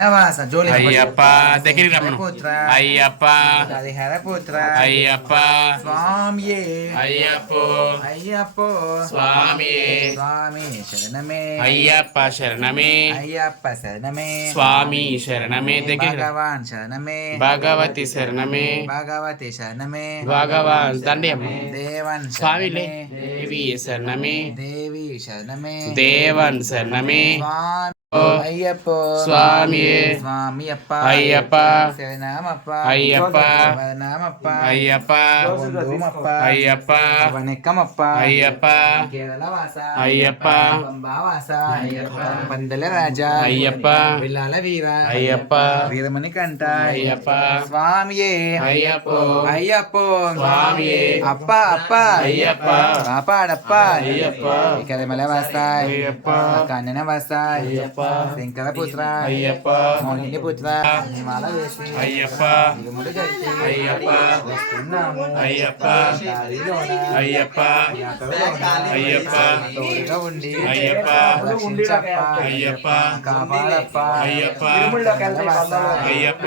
నవాస జోలి అయ్యప్ప దగ్గరికి రమ్మను అయ్యప్ప హరిహర పుత్ర అయ్యప్ప స్వామియే అయ్యప్పో అయ్యప్పో స్వామియే స్వామి శరణమే అయ్యప్ప శరణమే అయ్యప్ప శరణమే స్వామి శరణమే దగ్గర భగవాన్ శరణమే భగవతి శరణమే భగవతి శరణమే భగవాన్ తండ్రి దేవన్ స్వామిలే శరణమే దేవి శరణమే దేవి శరణమే దేవన్ శరణమే స్వామి ஐயப்போ. சுவாமியே சுவாமி அப்பா. ஐயப்பா. சிவநாமப்பா ஐயப்பா. சிவநாமப்பா ஐயப்பா. ஓம்தூமப்பா ஐயப்பா. வணக்கமப்பா ஐயப்பா. கேவலவாசா ஐயப்பா. பம்பாவாசா ஐயப்பா. பந்தல ராஜா. ஐயப்பா. வில்லால வீரா ஐயப்பா. வீரமணி கண்டா ஐயப்பா. சுவாமியே. ஐயப்போ. ஐயப்போ. சுவாமியே. அப்பா அப்பா. ஐயப்பா. காப்பாடப்பா ஐயப்பா. கதமல வாசா ஐயப்பா. கண்ணன வாசா ஐயப்பா అయ్యప్ప శంకర పుత్ర అయ్యప్ప పుత్ర హిమాల వేసి అయ్యప్ప అయ్యప్ప వస్తున్నాము. అయ్యప్ప అయ్యప్ప అయ్యప్ప తోడుగా ఉండి. అయ్యప్ప రక్షించప్ప. అయ్యప్ప కాపాడప్ప. అయ్యప్ప. అయ్యప్ప.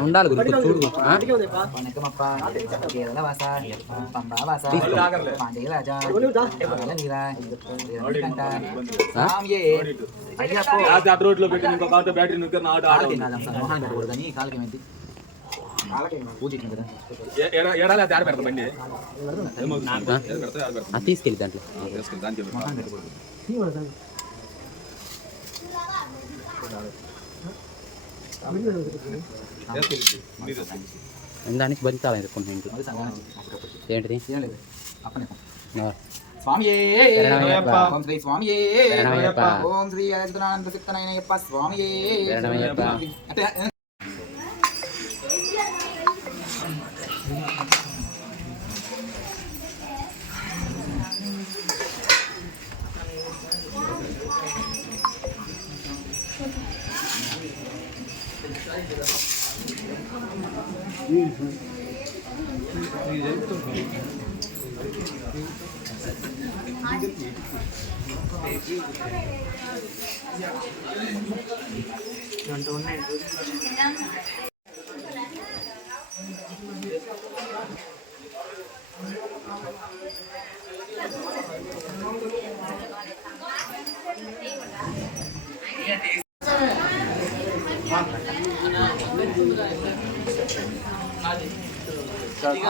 ఉండాలి గురు చూడు రోడ్లో పెట్టి ఇంకో కారుతో బ్యాటరీ నువ్వు నా ఆట కాళ్ళకి తీసుకెళ్ళి దాంట్లో దానికి బతికాలి అనుకుంటున్నాను ఇంట్లో అది సంగానం అప్పటికప్పుడు. ఏంటిది ఏం లేదు అప్పనే నో. స్వామియే శరణమయ్యప్ప. ఓం శ్రీ స్వామియే శరణమయ్యప్ప. ఓం శ్రీ అనంతనానంద సిక్తనయనయ్యప్ప స్వామియే శరణమయ్యప్ప. అంటే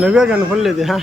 ನಗಾಗನ್ನು ಫುಲ್ ಇದೆ ಹಾ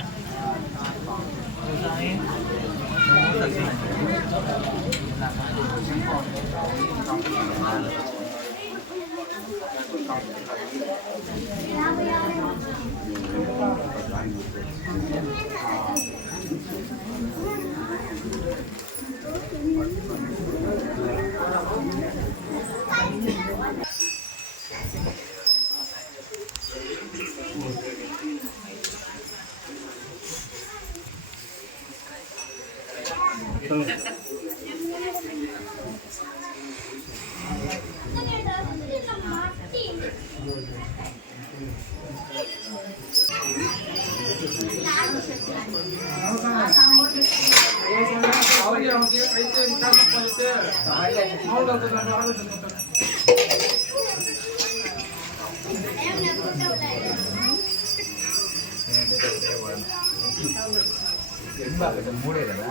మూడే కదా?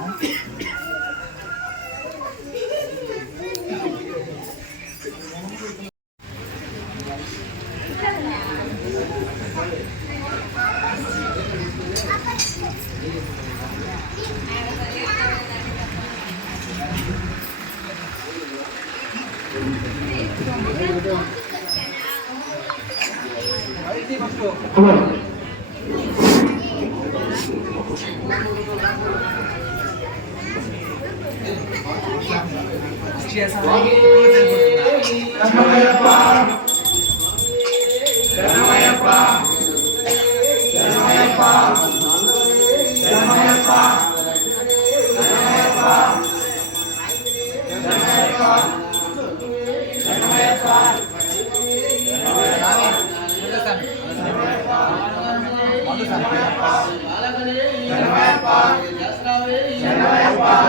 Tinha essa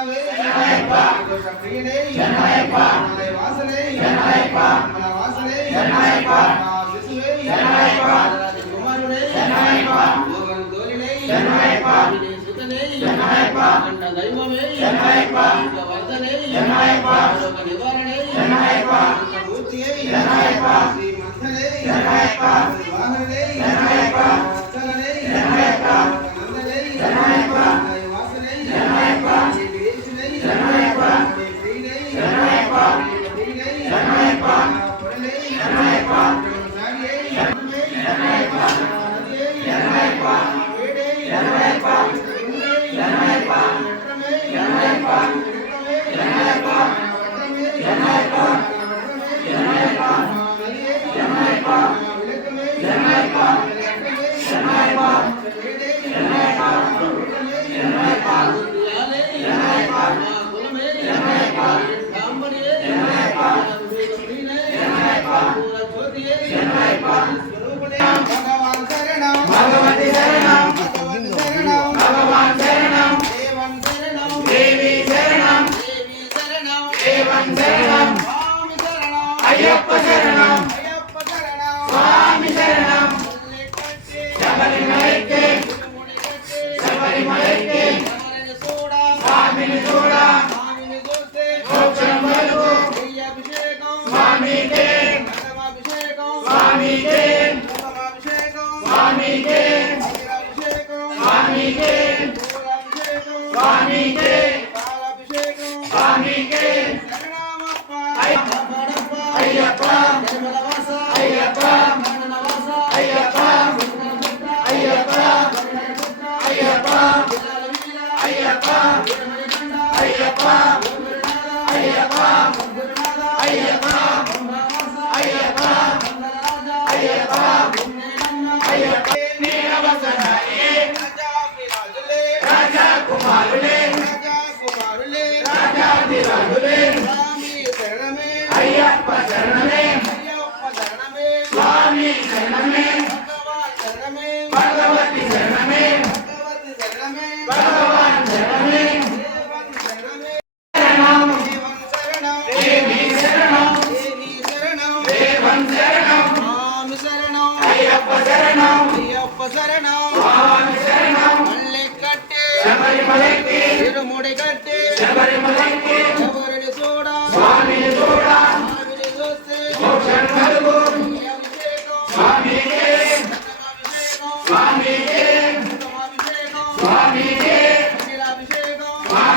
பிதாவே சந்தோஷம் பிரியனே நாளை வாசலே మన వాసనే మా శిశువే కుమారుడే మన తోలినే సుతనే అన్న దైవమే వర్ధనే నివారణే మూర్తియే Shri మంత్రనే వాహనే Jerusalén.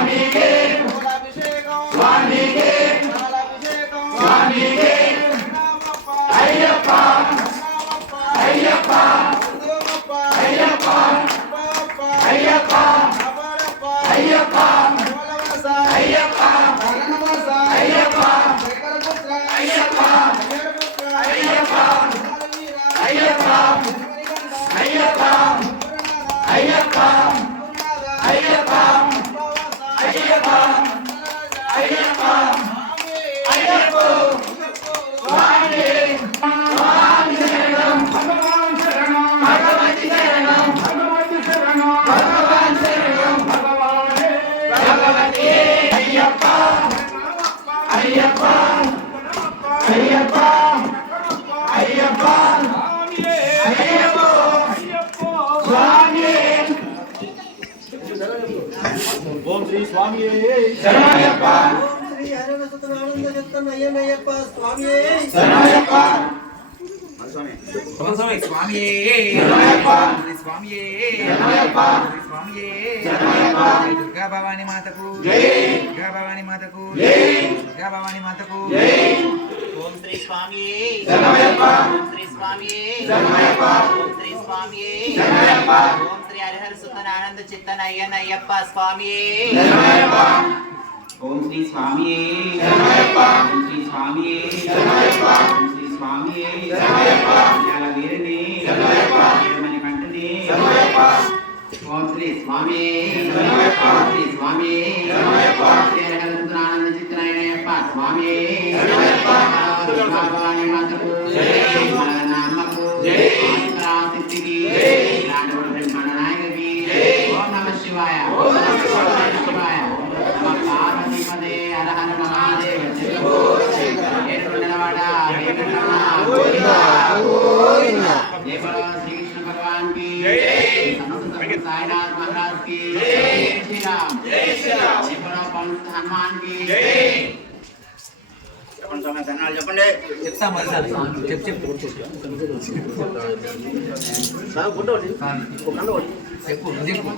amigues. Bom dia, Swami. Jai Jai స్వామియే స్వామి. స్వామియే శ్రీ స్వామియే శ్రీ స్వామియే దుర్గా భవాని మాతకు. దుర్గా భవాని మాతకు. దుర్గా భవాని మాతకు. ఓం శ్రీ స్వామి. ఓం శ్రీ స్వామి. ఓం శ్రీ స్వామి. ఓం శ్రీ హరిహర సుతన ఆనంద చిత్తన అయ్యన్న అయ్యప్ప స్వామి ఓం శ్రీ స్వామి ఓం శ్రీ స్వామి ఓం శ్రీ స్వామి జ్ఞాన వీరుని వీరమణి కంటుని ఓం శ్రీ స్వామి ఓం శ్రీ స్వామి ఆనంద చిత్తన అయ్యప్ప స్వామి భగవాని మాతకు. మన నామకు సమస్త సాయినాథ్ మహారాజ్కి జై శ్రీరామ్ జై శ్రీరామ్ జయ బలో పవన్ హనుమాన్కి చెప్పండి స్వామి ధన్యవాదాలు చెప్పండి. చెప్తా మరి చెప్పు చెప్పు. చెప్పు చెప్పు.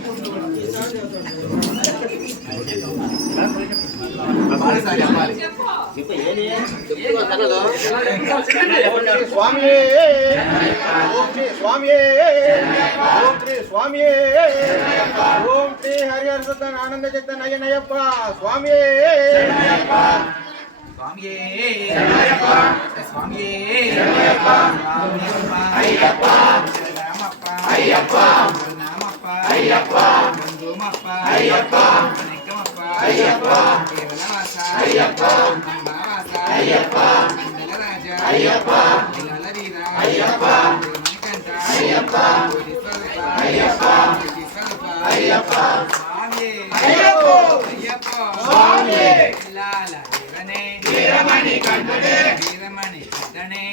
చెప్పాలి సార్ చెప్పాలి. స్వామియే ఓం శ్రీ స్వామియే ఓం శ్రీ స్వామియే ఓం శ్రీ హరిహర సుతన ఆనంద చిత్తనయ్యనయ్యప్ప స్వామియే స్వామియే சுவாமியே. சுவாமியே. ஐயப்பா. ராமப்பா ஐயப்பா. நாமப்பா ஐயப்பா. குங்குமப்பா. ஐயப்பா. வணக்கமப்பா ஐயப்பா. கேவலவாசா. ஐயப்பா. நம்பாவாசா ஐயப்பா. மண்டலராஜா ஐயப்பா. லலவீரா ஐயப்பா. மணிகண்டா ஐயப்பா. ஐயப்பா. ஐயப்பா ஐயப்பா. சுவாமியே. ஐயப்பா. ஐயப்பா. சுவாமியே. லாலா. வீரமணி கண்டனே வீரமணி கண்டனே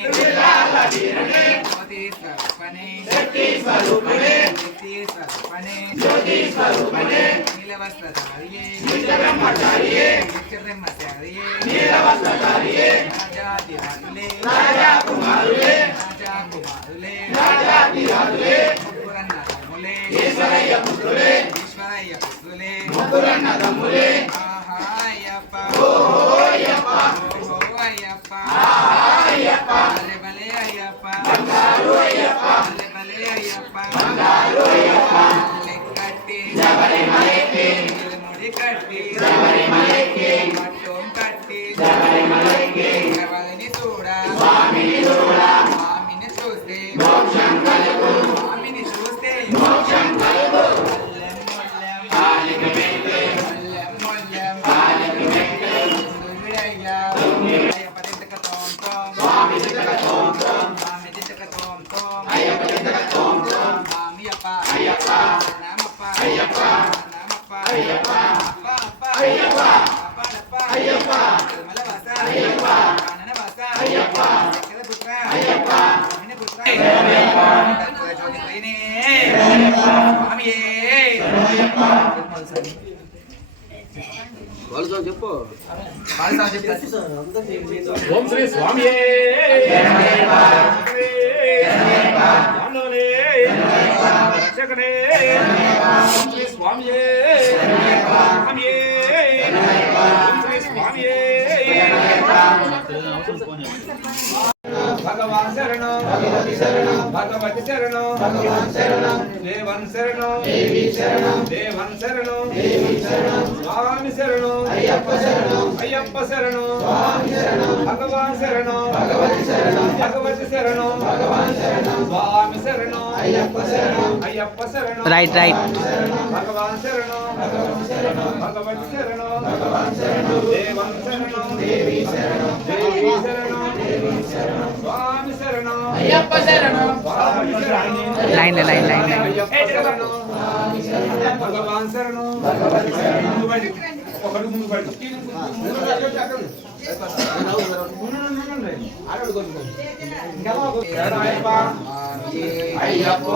வீரனே ஜோதி ஸ்வரூபனே சக்தி ஸ்வரூபனே சக்தி ஸ்வரூபனே ஜோதி ஸ்வரூபனே நீலவஸ்திரதாரியே நிச்சயமச்சாரியே நிச்சயமச்சாரியே நீலவஸ்திரதாரியே ராஜாதிராஜுலே. ராஜா குமாருலே ராஜா குமாருலே ராஜாதிராஜுலே. முக்குரன்னதமுலே ஈஸ்வரய்ய புத்துலே ஈஸ்வரய்ய புத்துலே முக்குரன்னதமுலே கட்டி சபரிமலைக்கே చెప్పు ఓం శ్రీ స్వామి రక్షకనే. ఓం శ్రీ స్వామి స్వామి ఓం శ్రీ స్వామి భగవాన్ శరణం భగవతి శరణం భగవతి శరణం భగవాన్ శరణం దేవన్ శరణం దేవి శరణం దేవన్ శరణం దేవి శరణం స్వామి శరణం అయ్యప్ప శరణం అయ్యప్ప శరణం స్వామి శరణం భగవాన్ శరణం భగవతి శరణం భగవతి శరణం భగవాన్ శరణం స్వామి శరణం అయ్యప్ప శరణం అయ్యప్ప శరణం రైట్ రైట్ భగవాన్ శరణం భగవతి శరణం భగవతి శరణం భగవాన్ శరణం దేవన్ శరణం దేవి శరణం దేవి శరణం దేవి శరణం స్వామి శరణం అయ్యప్ప శరణం స్వామి శరణం line line line line Ayyappa శరణం భగవాన్ శరణం భగవతి శరణం ఒకటి ముందు పడి అయ్యప్ప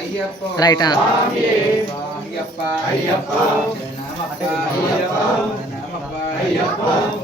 అయ్యప్ప రైట్ అయ్యప్ప అయ్యప్ప అయ్యప్ప అయ్యప్ప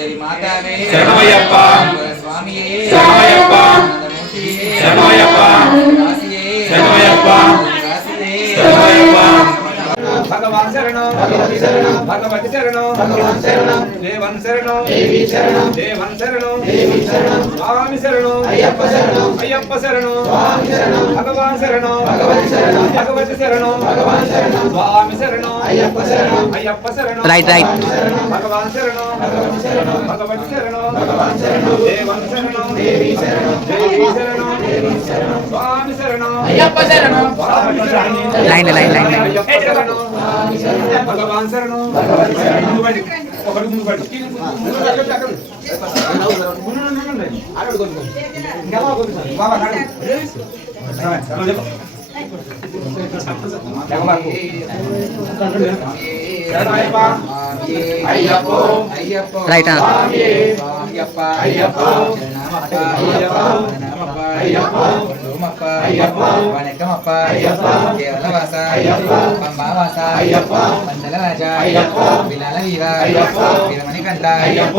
లోకదేవి మాతావే శరణయ్యప్ప స్వామి శరణయ్యప్ప శరణయ్యప్ప రాసియే శరణయ్యప్ప రాసియే శరణయ్యప్ప భగవాన్ శరణం. భగవతి శరణం భగవతి శరణం భగవాన్ శరణం దేవన్ శరణం దేవి శరణం దేవన్ శరణం దేవి శరణం స్వామి శరణం అయ్యప్ప శరణం అయ్యప్ప శరణం స్వామి శరణం భగవాన్ శరణం భగవతి శరణం భగవతి శరణం భగవాన్ శరణం స్వామి శరణం అయ్యప్ప శరణం అయ్యప్ప శరణం రైట్ రైట్ భగవాన్ శరణం భగవతి శరణం భగవతి శరణం భగవాన్ శరణం దేవన్ శరణం దేవి శరణం దేవి శరణం దేవి శరణం స్వామి శరణం అయ్యప్ప శరణం స్వామి శరణం లైన్ లైన్ లైన్ లైన్ భగవాన్ శరణం భగవతి శరణం ముందు పడి ఒకటి ముందు పడి బాబా అయ్యప్ప అయ్యప్ప రైట్ అయ్యప్ప అయ్యప్ప అయ్యప్ప అయ్యప్ప లోమప్ప అయ్యప్ప వనకమప్ప అయ్యప్ప కేరళవాస అయ్యప్ప పంబావాస అయ్యప్ప మండల రాజ అయ్యప్ప విలాల వీర అయ్యప్ప వీరమణికంఠ అయ్యప్ప